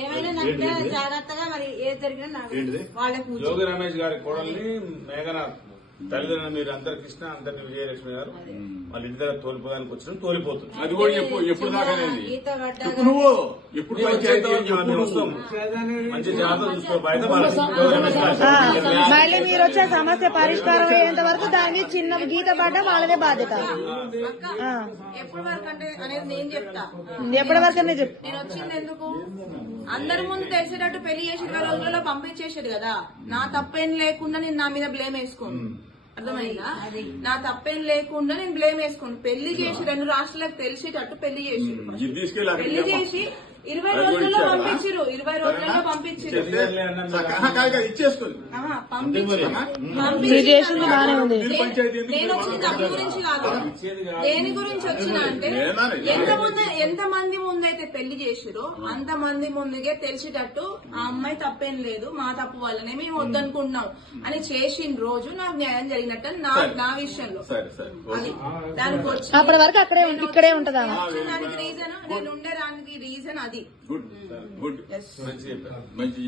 ఏమైనా జాగ్రత్తగా మరి ఏది జరిగినా వాళ్ళకి జోగి రమేష్ గారి కోడల్ని మేఘనాథ్ తల్లిదండ్రులు మీరు అందరు కృష్ణ అందరిని విజయలక్ష్మి గారు వాళ్ళ ఇంటి దగ్గర తోలిపోదానికి వచ్చిన తోలిపోతుంది. అది కూడా ఎప్పుడు దాకా నువ్వు ఎప్పుడు వస్తాం మంచి జాగ్రత్త చూసుకో బయట మళ్ళీ మీరు వచ్చే సమస్య పరిష్కారం అయ్యేంత వరకు దాన్ని చిన్న గీత పడ్డా వాళ్ళదే బాధ్యత. ఎప్పటి వరకు అంటే అనేది నేను చెప్తా. ఎప్పటి వరకు నేను వచ్చింది ఎందుకు అందరి ముందు తెలిసేటట్టు పెళ్లి చేసి 20 రోజులలో పంపించేసాడు కదా. నా తప్పేం లేకుండా నేను నా మీద బ్లేమ్ వేసుకోను. అర్థమైందా? నా తప్పేం లేకుండా నేను బ్లేమ్ వేసుకోను. పెళ్లి చేసి 2 రాష్ట్రాలకు తెలిసేటట్టు పెళ్లి చేసి పెళ్లి చేసి 20 రోజుల్లో పంపించారు. 20 రోజుల్లో పంపించారు. నేను వచ్చిన తప్పు గురించి కాదు. దేని గురించి వచ్చినా అంటే ఎంతమంది ముందైతే పెళ్లి చేసిరో అంతమంది ముందుగా తెలిసేటట్టు ఆ అమ్మాయి తప్పేం లేదు, మా తప్పు వల్లనే మేము వద్దనుకుంటున్నాం అని చేసిన రోజు నాకు న్యాయం జరిగినట్టు నా విషయంలో అది. దానికి వచ్చి అప్పటి వరకు ఇక్కడే ఉంటదా దానికి రీజన్ నేను ఉండేదానికి రీజన్ అది. గుడ్ గుడ్ మంచి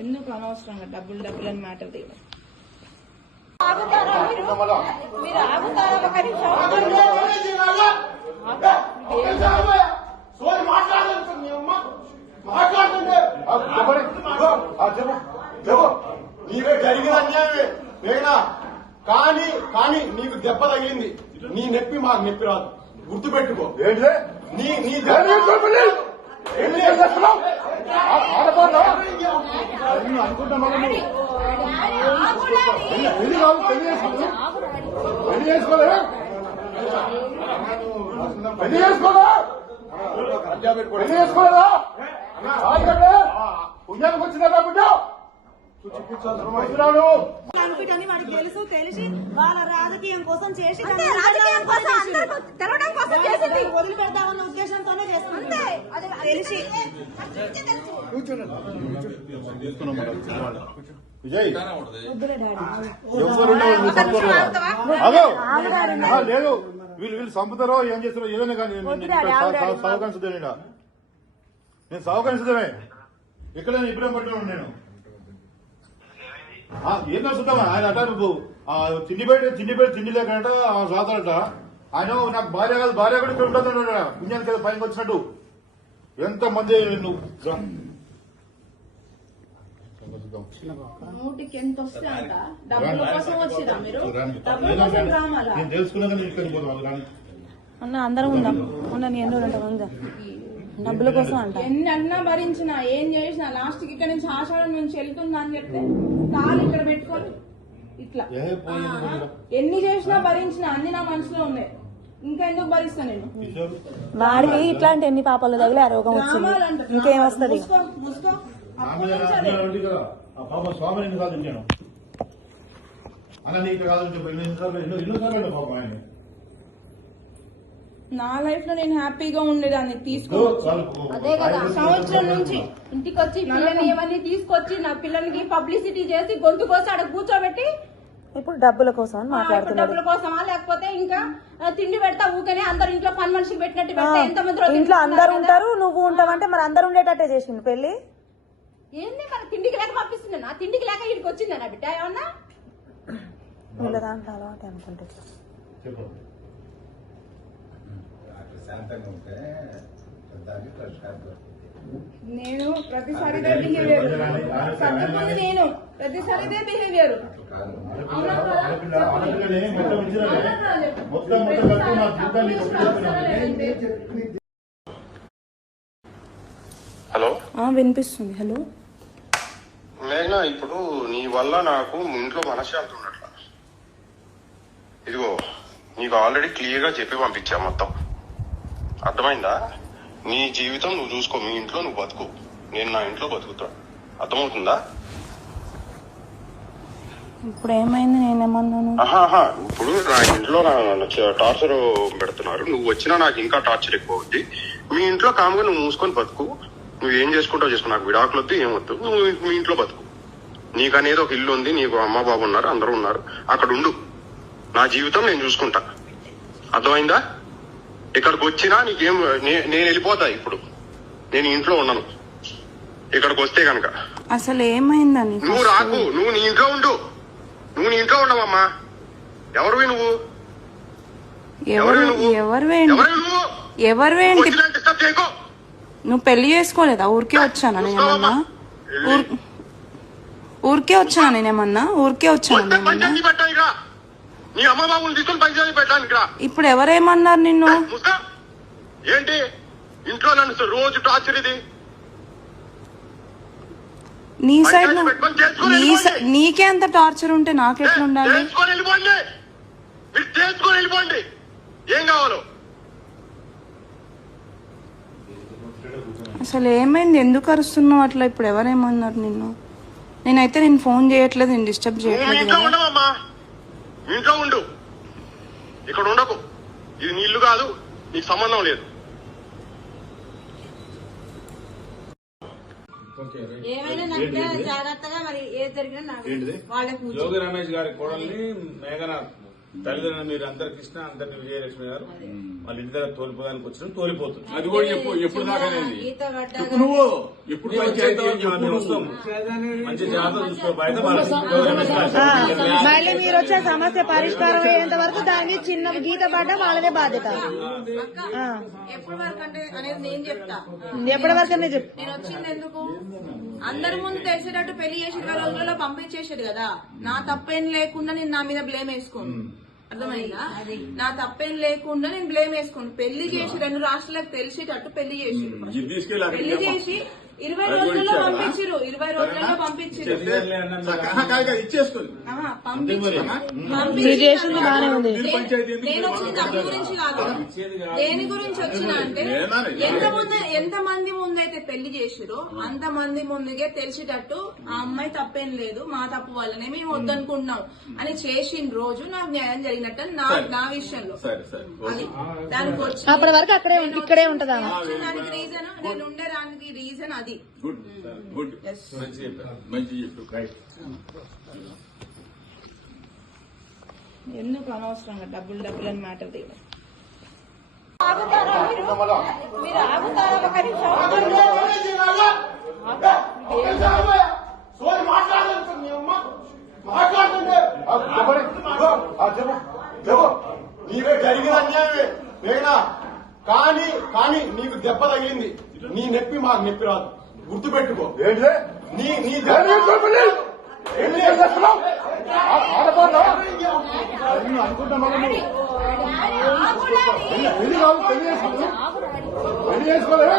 ఎందుకు అనవసరంగా డబ్బులు అని మ్యాటర్ దిగడం. మీరు ఆగుతారా? ఒక నిమిషం నీవే జరిగిన అన్యాయమే మేఘనా. కానీ నీకు దెబ్బ తగిలింది. నీ నొప్పి మాకు నొప్పి రాదు, గుర్తుపెట్టుకో. నీ అనుకుంటున్నా పుణ్యానికి వచ్చిందా బిడ్డ అనిపిటని వాడికి తెలుసు. తెలిసి వాళ్ళ రాజకీయం కోసం చేసి వదిలిపెడతామన్న ఉద్దేశంతోనే చేస్తుంది. తెలిసి విజయ్ లేదు, వీళ్ళు చంపుతారో ఏం చేస్తారో ఏదైనా కానీ సహకరించదేనా? నేను సహకరించదమే. ఇక్కడ ఇప్పుడే పట్టుకున్నాను నేను. ఏం చూద్దామా ఆయన అట నువ్వు తిండి లేకట సాతాడట. ఆయన నాకు భార్య కాదు, భార్య కూడా ఇక్కడ ఉంటుంది పుణ్యానికి కదా పైకి వచ్చినట్టు. ఎంత మంది నువ్వు నేను తెలుసుకున్నా అన్న అందరం ఉందాం. ఉండని ఎన్నో ఉందా డబ్బుల కోసం అంట. ఎన్ని అన్నా భరించిన ఏం చేసినా లాస్ట్ కి ఇక్కడ నుంచి ఆషాఢం నుంచి వెళ్తుందా అని చెప్తే కాలు ఇక్కడ పెట్టుకోవాలి ఇట్లా. ఎన్ని చేసినా భరించిన అన్ని నా మనసులో ఉన్నాయి. ఇంకా ఎందుకు భరిస్తా నేను? వాడికి ఇట్లాంటి ఎన్ని పాపాలు తగిలి ఆ రోగం వచ్చింది. ఇంకేం వస్తుంది? స్వామిని కాదు నేను అన్న నీకు కాదు ఎన్నోసార్లు పాపం ఆయన. నా లైఫ్ లో నేను హ్యాపీగా ఉండేదాన్ని తీసుకోవచ్చు. అదే కదా సంవత్సరం నుంచి ఇంటికి వచ్చి పిల్లని ఇవన్నీ తీసుకొచ్చి నా పిల్లలకి పబ్లిసిటీ చేసి గొంతు కోసి అక్కడ కూర్చోబెట్టి ఇప్పుడు డబ్బుల కోసం మాట్లాడుతున్నారు. డబ్బుల కోసమా లేకపోతే ఇంకా తిండి పెడతా ఊకనే అందరు ఇంట్లో పని మనిషికి పెట్టినట్టు పెడతా. ఎంతమంది ఇంట్లో అందరు ఉంటారు, నువ్వు ఉంటావంటే మరి అందరు ఉండేటట్టే చేసింది పెళ్లి. ఏంది మన తిండికి లేక పంపిస్తుంది? నా తిండికి లేక ఇక్కడికి వచ్చిందా నా బిడ్డ? ఏమన్నా వీళ్ళ దాంట్లో అలవాటు అనుకుంటే నేను ప్రతిసారి బిహేవియర్ నేను ప్రతిసారి బిహేవియర్ హలో వినిపిస్తుంది. హలో మేఘనా, ఇప్పుడు నీ వల్ల నాకు ఇంట్లో మనశ్శాంతి ఉన్నట్ల. ఇదిగో నీకు ఆల్రెడీ క్లియర్ గా చెప్పి పంపించా మొత్తం. అర్థమైందా? నీ జీవితం నువ్వు చూసుకో, మీ ఇంట్లో నువ్వు బతుకు, నేను నా ఇంట్లో బతుకుతా. అర్థమవుతుందా? ఇప్పుడు ఏమైంది? నేనేమన్నాను? ఇప్పుడు నా ఇంట్లో టార్చర్ పెడుతున్నారు. నువ్వు వచ్చినా నాకు ఇంకా టార్చర్ ఎక్కువ అవుద్ది. మీ ఇంట్లో కాముగా నువ్వు మూసుకొని బతుకు. నువ్వు ఏం చేసుకుంటావు చేసుకో, నాకు విడాకులొద్దు ఏమొద్దు. నువ్వు మీ ఇంట్లో బతుకు. నీకనేది ఒక ఇల్లు ఉంది, నీకు అమ్మ బాబు ఉన్నారు, అందరూ ఉన్నారు. అక్కడ ఉండు. నా జీవితం నేను చూసుకుంటా. అర్థమైందా? ఇక్కడికి వచ్చినా నీకేం నేను వెళ్ళిపోతా. ఇప్పుడు నేను ఇంట్లో ఉన్నాను. ఇక్కడికి వస్తే కనుక అసలు ఏమైందని నువ్వు రాకు, నువ్వు నీ ఇంట్లో ఉండు. నువ్వు నీ ఇంట్లో ఉండవమ్మా. ఎవరివి నువ్వు? ఎవరు ఏంటి? వచ్చినా డిస్టర్బ్ చేయకు. నువ్వు పెళ్లి చేసుకోలేదా? ఊరికే వచ్చానా నేనేమన్నా? ఊరికే వచ్చానా నేనేమన్నా? పంచాయతీ పెట్టాను ఇక్కడ. నీ అమ్మ బాబుని తీసుకొని పంచాయతీ పెట్టాను ఇక్కడ. ఇప్పుడు ఎవరేమన్నారు నిన్ను? ముస్తా ఏంటి ఇంట్లో నన్ను రోజు టార్చర్ ఇది. నీ సైడ్ నీకే అంత టార్చర్ ఉంటే నాకెట్లుండాలి? చేసుకొని వెళ్ళిపోండి. మీరు చేసుకొని వెళ్ళిపోండి. ఏం కావాలో అసలు ఏమైంది? ఎందుకు అరుస్తున్నావు అట్లా? ఇప్పుడు ఎవరేమన్నారు నిన్ను? నేనైతే నేను ఫోన్ చేయట్లేదు, నేను డిస్టర్బ్ నువ్వు చేయట్లేదు ఇంట్లో కదా. ఉండవమ్మా. ఇంట్లో ఉండు. ఇక్కడ ఉండకు. ఇది నీ ఇల్లు కాదు. నీకు సంబంధం లేదు. జాగ్రత్తగా మరి ఏది జరిగినా వాళ్ళకి యోగి రమేష్ గారి కోడల్ని మేఘనాథ్ తల్లిదండ్రులు మీరు అందరు కృష్ణ అందరిని విజయలక్ష్మి గారు వాళ్ళ ఇంటి దగ్గర తోలిపోదానికి వచ్చిన తోలిపోతుంది. అది కూడా ఎప్పుడు దాకానేది ఈత పడ్డా చెప్పు నువ్వు ఎప్పుడు పంచాయతీ మేము వస్తాం. మంచి జాగ్రత్త చూసుకో. బయట మళ్ళీ మీరు వచ్చే సమస్య పరిష్కారం అయ్యేంత వరకు దాన్ని చిన్న గీత పడ్డా వాళ్ళదే బాధ్యత. ఎప్పటి వరకు అంటే అనేది నేను చెప్తా. ఎప్పటి వరకు చెప్పు. నేను వచ్చింది ఎందుకు? అందరి ముందు తెలిసేటట్టు పెళ్లి చేసి 20 రోజులలో పంపించేసాడు కదా. నా తప్పేం లేకుండా నేను నా మీద బ్లేమ్ వేసుకోను. అర్థమైందా? నా తప్పేం లేకుండా నేను బ్లేమ్ వేసుకోను. పెళ్లి చేసి 2 రాష్ట్రాలకు తెలిసేటట్టు పెళ్లి చేసి పెళ్లి చేసి 20 రోజుల్లో పంపించారు. 20 రోజులలో పంపించారు. ఇచ్చేసుకుని నేను వచ్చిన తప్పు గురించి కాదు. దేని గురించి వచ్చినా అంటే ఎంతమంది ముందైతే పెళ్లి చేసిరో అంతమంది ముందుగే తెలిసేటట్టు ఆ అమ్మాయి తప్పేం లేదు, మా తప్పు వల్లనే మేము వద్దనుకుంటున్నాం అని చేసిన రోజు నాకు న్యాయం జరిగినట్టు నా విషయంలో అది. దానికి వచ్చి అప్పటి వరకు ఇక్కడే ఉంటదా? దానికి రీజన్ నేను ఉండేదానికి రీజన్ అది. గుడ్ గుడ్ మంచి చెప్పు. ఎందుకు అనవసరంగా డబ్బులు అని మాటలు దిగడం? మీరు ఆగుతారా? ఒక నిమిషం. నీవే జరిగిన అన్యాయమే మేఘనా. కానీ నీకు దెబ్బ తగిలింది. నీ నొప్పి మాకు నొప్పి రాదు. గుర్తుపెట్టుకో. ఏంటి నీ అనుకుంటా మళ్ళీ నువ్వు పెళ్లి కాదు. పెళ్లి చేసుకోలేదా?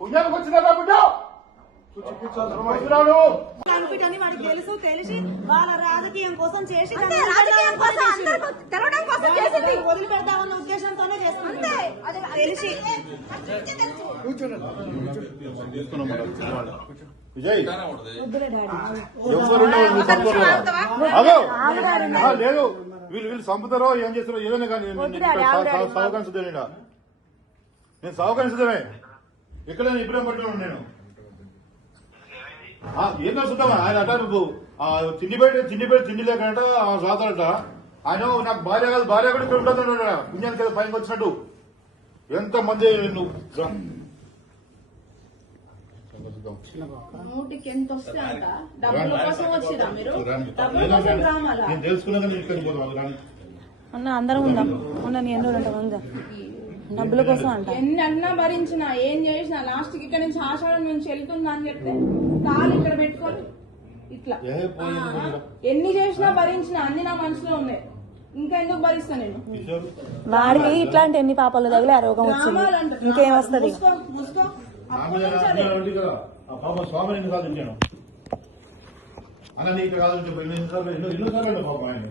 పుణ్యానికి వచ్చిందా బిడ్డ? అనుకుంటాను వాడికి తెలిసి వాళ్ళ రాజకీయం కోసం చేసి వదిలిపెడతామన్న ఉద్దేశంతోనే చేస్తుంది. తెలిసి విజయ్ లేదు. వీళ్ళు సంపుతారో ఏం చేస్తారో ఏదైనా కానీ సావకాశం సిద్ధమేనా? నేను సావకాశం సిద్ధమే. ఇక్కడ నేను ఇప్పుడే పట్టుకున్నాను. నేను ఏం చూద్దామా? ఆయన అట నువ్వు తిండి లేకట సాతాడట. ఆయన నాకు భార్య కాదు, భార్య కూడా ఇక్కడ ఉంటుంది. పుణ్యానికి కదా పైకి వచ్చినట్టు. ఎంత మంది నువ్వు 100కి ఎంత వస్తే అంత డబ్బుల కోసం వచ్చిరా మీరు? డబ్బుల కోసం రామాలా? నేను తెలుసుకున్నా కానీ ఇక్కడికి పోతాను. అన్న అందరం ఉందాం. ఉండని ఎన్నో ఉందా? డబ్బుల కోసం అంట. ఎన్ని అన్నా భరించిన ఏం చేసినా లాస్ట్ కి ఇక్కడ నుంచి ఆషాఢం నుంచి వెళ్తున్నా అని చెప్తే కాలు ఇక్కడ పెట్టుకోవాలి. ఇట్లా ఎన్ని చేసినా భరించిన అన్ని నా మనసులో ఉన్నాయి. ఇంకా ఎందుకు భరిస్తా నేను? వాడికి ఇట్లాంటి ఎన్ని పాపాలు తగిలి ఆ రోగం వచ్చింది. ఇంకేం వస్తుంది? స్వామి కాదు నేను అన్న నీకు కాదు. ఎన్నోసార్లు పాపం ఆయన